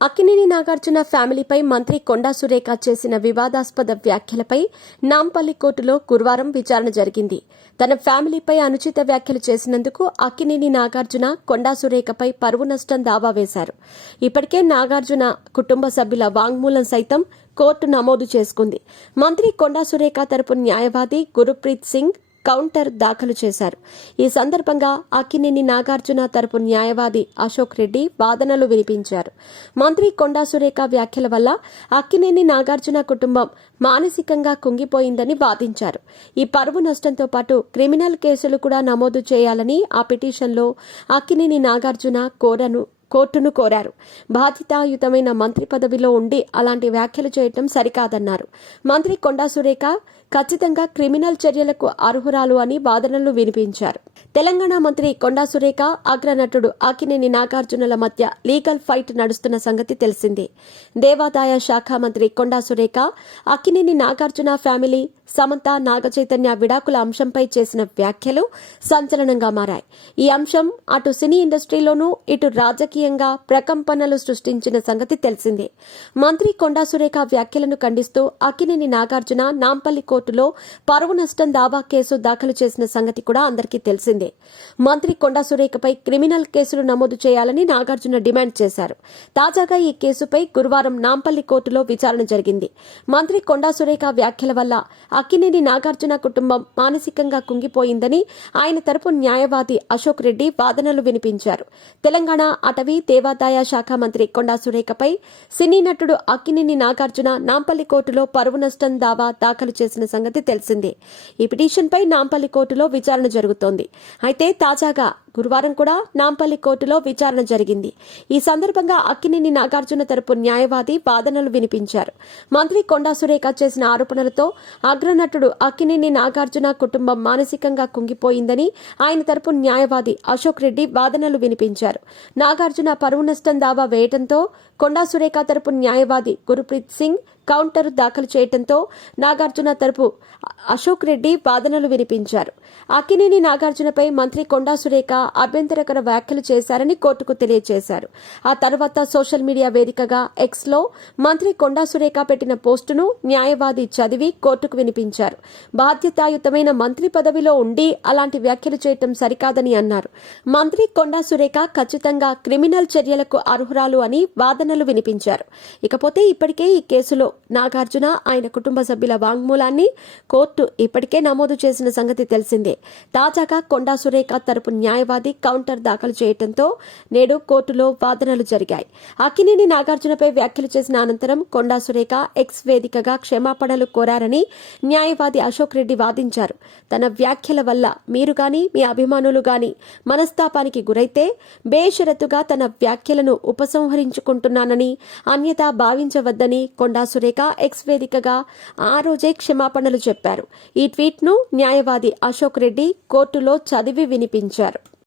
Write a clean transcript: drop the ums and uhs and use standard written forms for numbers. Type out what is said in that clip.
అక్కినేని నాగార్జున ఫ్యామిలీపై మంత్రి కొండా సురేఖ చేసిన వివాదాస్పద వ్యాఖ్యలపై నాంపల్లి కోర్టులో గురువారం విచారణ జరిగింది. తన ఫ్యామిలీపై అనుచిత వ్యాఖ్యలు చేసినందుకు అక్కినేని నాగార్జున కొండా సురేఖపై పరువు నష్టం దావా వేశారు. ఇప్పటికే నాగార్జున కుటుంబ సభ్యుల వాంగ్మూలం సైతం కోర్టు నమోదు చేసుకుంది. మంత్రి కొండా సురేఖ తరపు న్యాయవాది గురుప్రీత్ సింగ్ కౌంటర్ దాఖలు చేశారు. ఈ సందర్భంగా అక్కినేని నాగార్జున తరపు న్యాయవాది అశోక్ రెడ్డి వాదనలు వినిపించారు. మంత్రి కొండా సురేఖ వ్యాఖ్యల వల్ల అక్కినేని నాగార్జున కుటుంబం మానసికంగా కుంగిపోయిందని వాదించారు. ఈ పరువు నష్టంతో పాటు క్రిమినల్ కేసులు కూడా నమోదు చేయాలని ఆ పిటిషన్లో అక్కినేని నాగార్జున కోర్టును కోరారు. బాధ్యతాయుతమైన మంత్రి పదవిలో ఉండి అలాంటి వ్యాఖ్యలు చేయటం సరికాదన్నారు. మంత్రి కొండా సురేఖ ఖచ్చితంగా క్రిమినల్ చర్యలకు అర్హురాలు అని వాదనలు వినిపించారు. తెలంగాణ మంత్రి కొండా సురేఖ, అగ్రనటుడు అక్కినేని నాగార్జునల మధ్య లీగల్ ఫైట్ నడుస్తున్న సంగతి తెలిసిందే. దేవాదాయ శాఖ మంత్రి కొండా సురేఖ, అక్కినేని నాగార్జున ఫ్యామిలీ, సమంత, నాగచైతన్య విడాకుల అంశంపై చేసిన వ్యాఖ్యలు సంచలనంగా మారాయి. ఈ అంశం అటు సినీ ఇండస్ట్రీలోనూ ఇటు రాజకీయంగా ప్రకంపనలు సృష్టించిన సంగతి తెలిసిందే. మంత్రి కొండా సురేఖ వ్యాఖ్యలను ఖండిస్తూ అక్కినేని నాగార్జున నాంపల్లి కోర్టులో పరువు నష్టం దావా కేసు దాఖలు చేసిన సంగతి కూడా అందరికీ తెలిసిందే. మంత్రి కొండా సురేఖపై క్రిమినల్ కేసులు నమోదు చేయాలని నాగార్జున డిమాండ్ చేశారు. తాజాగా ఈ కేసుపై గురువారం నాంపల్లి కోర్టులో విచారణ జరిగింది. మంత్రి కొండా సురేఖ వ్యాఖ్యల వల్ల అక్కినేని నాగార్జున కుటుంబం మానసికంగా కుంగిపోయిందని ఆయన తరపు న్యాయవాది అశోక్ రెడ్డి వాదనలు వినిపించారు. తెలంగాణ అటవీ దేవాదాయ శాఖ మంత్రి కొండా సురేఖపై సినీ నటుడు అక్కినేని నాగార్జున నాంపల్లి కోర్టులో పరువు నష్టం దావా దాఖలు చేసిన సంగతి తెలిసిందే. ఈ పిటిషన్పై నాంపల్లి కోర్టులో విచారణ జరుగుతోంది. అయితే తాజాగా గురువారం కూడా నాంపల్లి కోర్టులో విచారణ జరిగింది. ఈ సందర్భంగా అక్కినేని నాగార్జున తరపు న్యాయవాది వాదనలు వినిపించారు. మంత్రి కొండా సురేఖ చేసిన ఆరోపణలతో అగ్రనటుడు అక్కినేని నాగార్జున కుటుంబం మానసికంగా కుంగిపోయిందని ఆయన తరపు న్యాయవాది అశోక్ రెడ్డి వాదనలు వినిపించారు. నాగార్జున పరువు నష్టం దావా వేయడంతో కొండా సురేఖ తరపు న్యాయవాది గురుప్రీత్ సింగ్ కౌంటర్ దాఖలు చేయడంతో నాగార్జున తరపు అశోక్ రెడ్డి వాదనలు వినిపించారు. అక్కినేని నాగార్జునపై మంత్రి కొండా సురేఖ అభ్యంతరకర వ్యాఖ్యలు చేశారని కోర్టుకు తెలియజేశారు. ఆ తర్వాత సోషల్ మీడియా వేదికగా ఎక్స్లో మంత్రి కొండా సురేఖ పెట్టిన పోస్టును న్యాయవాది చదివి కోర్టుకు వినిపించారు. బాధ్యతాయుతమైన మంత్రి పదవిలో ఉండి అలాంటి వ్యాఖ్యలు చేయటం సరికాదని అన్నారు. మంత్రి కొండా సురేఖ ఖచ్చితంగా క్రిమినల్ చర్యలకు అర్హురాలు అని వాదనలు వినిపించారు. ఇకపోతే ఇప్పటికే ఈ కేసులో నాగార్జున, ఆయన కుటుంబ సభ్యుల వాంగ్మూలాన్ని కోర్టు ఇప్పటికే నమోదు చేసిన సంగతి తెలిసిందే. తాజాగా కొండా సురేఖ తరపు న్యాయవాది కౌంటర్ దాఖలు చేయడంతో నేడు కోర్టులో వాదనలు జరిగాయి. అక్కినేని నాగార్జునపై వ్యాఖ్యలు చేసిన అనంతరం కొండా సురేఖ ఎక్స్ వేదికగా క్షమాపణలు కోరారని న్యాయవాది అశోక్ రెడ్డి వాదించారు. తన వ్యాఖ్యల వల్ల మీరు గాని మీ అభిమానులు గాని మనస్తాపానికి గురైతే బేషరతుగా తన వ్యాఖ్యలను ఉపసంహరించుకుంటున్నానని, అన్యతా భావించవద్దని కొండా సురేఖ ఎక్స్ వేదికగా ఆ రోజే క్షమాపణలు చెప్పారు. ఈ ట్వీట్ను న్యాయవాది అశోక్ రెడ్డి కోర్టులో చదివి వినిపించారు.